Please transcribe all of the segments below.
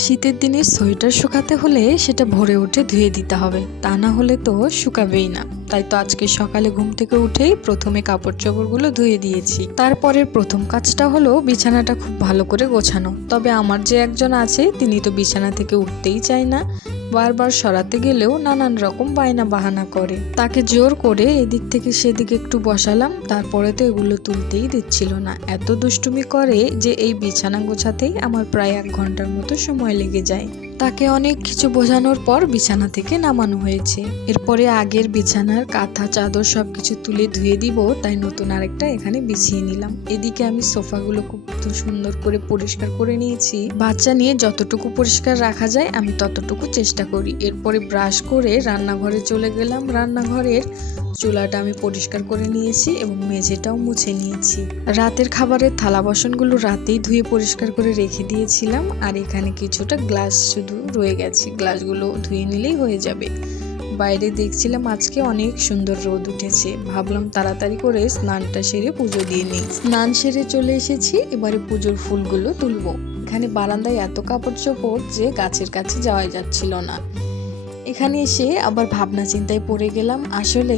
শীতের দিনে সোয়েটার শুকাতে হলে সেটা ভোরে উঠে ধুয়ে দিতে হবে, তা না হলে তো শুকাবেই না। তাই তো আজকে সকালে ঘুম থেকে উঠেই প্রথমে কাপড় চোপড়গুলো ধুয়ে দিয়েছি। তারপরের প্রথম কাজটা হলো বিছানাটা খুব ভালো করে গোছানো। তবে আমার যে একজন আছে তিনি তো বিছানা থেকে উঠতেই চায় না, বারবার সরাতে গেলেও নানান রকম বায়না বাহানা করে। তাকে জোর করে এদিক থেকে সেদিকে একটু বসালাম, তারপরে তো এগুলো তুলতেই দিচ্ছিল না। এত দুষ্টুমি করে যে এই বিছানা গোছাতেই আমার প্রায় 1 ঘন্টার মতো সময় লেগে যায়। তাকে অনেক কিছু বোঝানোর পর বিছানা থেকে নামানো হয়েছে। এরপরে আগের বিছানার কাঁথা চাদর সবকিছু তুলে ধুয়ে দিব, তাই নতুন আরেকটা এখানে বিছিয়ে নিলাম। এদিকে আমি সোফাগুলো খুব সুন্দর করে পরিষ্কার করে নিয়েছি। বাচ্চা নিয়ে যতটুকু পরিষ্কার রাখা যায় আমি ততটুকু চেষ্টা করি। এরপরে ব্রাশ করে রান্নাঘরে চলে গেলাম। রান্নাঘরের চুলাটা আমি পরিষ্কার করে নিয়েছি এবং মেঝেটাও মুছে নিয়েছি। রাতের খাবারের থালা বাসনগুলো রাতেই ধুয়ে পরিষ্কার করে রেখে দিয়েছিলাম। আর এখানে কিছুটা গ্লাস শুধু রয়ে গেছে, গ্লাসগুলো ধুয়ে নিলেই হয়ে যাবে। বাইরে দেখছিলাম আজকে অনেক সুন্দর রোদ উঠেছে, ভাবলাম তাড়াতাড়ি করে স্নানটা সেরে পুজো দিয়ে নিই। স্নান সেরে চলে এসেছি, এবারে পুজোর ফুলগুলো তুলবো। এখানে বারান্দায় এত কাপড় চোপড় যে গাছের কাছে যাওয়া যাচ্ছিল না। এখানে এসে আবার ভাবনা চিন্তায় পড়ে গেলাম। আসলে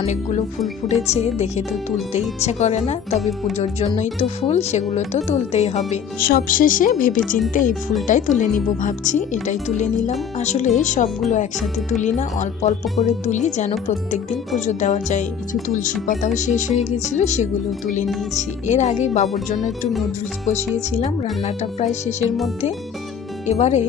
অনেকগুলো ফুল ফুটেছে, দেখে তো তুলতেই ইচ্ছা করে না, তবে পুজোর জন্যই তো ফুল, সেগুলো তো তুলতেই হবে। সবশেষে ভেবেচিন্তে এই ফুলটাই তুলে নিব ভাবছি, এটাই তুলে নিলাম। আসলে সবগুলো একসাথে তুলি না, অল্প অল্প করে তুলি যেন প্রত্যেকদিন পুজো দেওয়া যায়। কিছু তুলসী পাতাও শেষ হয়ে গেছিল, সেগুলো তুলে নিয়েছি। এর আগে বাবুর জন্য একটু নুডলস বসিয়েছিলাম, রান্নাটা প্রায় শেষের মধ্যে। এবারে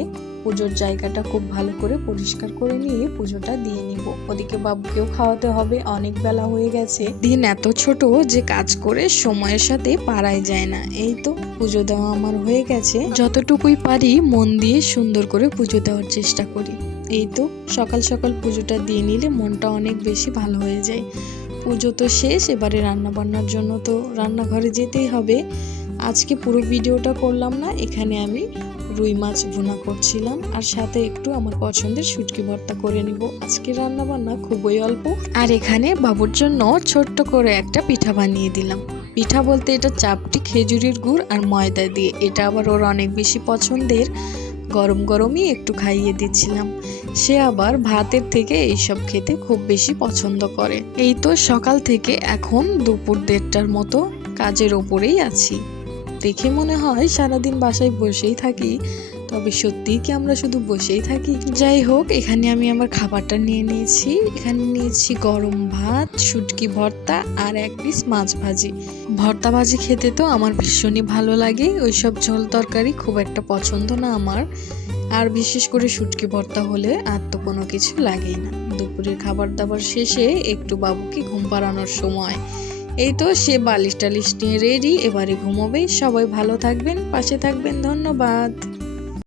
পুজোর জায়গাটা খুব ভালো করে পরিষ্কার করে নিয়ে পুজোটা দিয়ে নিব। ওদিকে বাবুকেও খাওয়াতে হবে, অনেক বেলা হয়ে গেছে। দিন এত ছোট যে কাজ করে সময়ের সাথে পারাই যায় না। এই তো পুজো দেওয়া আমার হয়ে গেছে। যতটুকুই পারি মন দিয়ে সুন্দর করে পুজো দেওয়ার চেষ্টা করি। এই তো সকাল সকাল পুজোটা দিয়ে নিলে মনটা অনেক বেশি ভালো হয়ে যায়। পুজো তো শেষ, এবারে রান্না বান্নার জন্য তো রান্নাঘরে যেতেই হবে। আজকে পুরো ভিডিওটা করলাম না, এখানে আমি রুই মাছ ভুনা করছিলাম আর সাথে একটু আমার পছন্দের শুটকি ভর্তা করে নিব। আজকে রান্না বান্না খুবই অল্প। আর এখানে বাবুর জন্য ছোট্ট করে একটা পিঠা বানিয়ে দিলাম। পিঠা বলতে এটা চাপটি খেজুরের গুড় আর ময়দা দিয়ে, এটা আবার ওর অনেক বেশি পছন্দের। গরম গরমই একটু খাইয়ে দিচ্ছিলাম। সে আবার ভাতের থেকে এইসব খেতে খুব বেশি পছন্দ করে। এই তো সকাল থেকে এখন দুপুর 1:30টার মতো কাজের ওপরেই আছি। দেখে মনে হয় সারাদিন বাসায় বসেই থাকি, তবে সত্যিই কি আমরা শুধু বসেই থাকি? যাই হোক, এখানে আমি আমার খাবারটা নিয়ে নিয়েছি। এখানে নিয়েছি গরম ভাত, শুটকি ভর্তা আর 1 পিস মাছ ভাজি। ভর্তা ভাজি খেতে তো আমার ভীষণই ভালো লাগে, ওইসব ঝোল তরকারি খুব একটা পছন্দ না আমার। আর বিশেষ করে শুটকি ভর্তা হলে আর তো কোনো কিছু লাগেই না। দুপুরের খাবার দাবার শেষে একটু বাবুকে ঘুম পাড়ানোর সময়। এই তো সে বালিশ টালিশ নিয়ে রেডি, এবারে ঘুমোবে। সবাই ভালো থাকবেন, পাশে থাকবেন, ধন্যবাদ।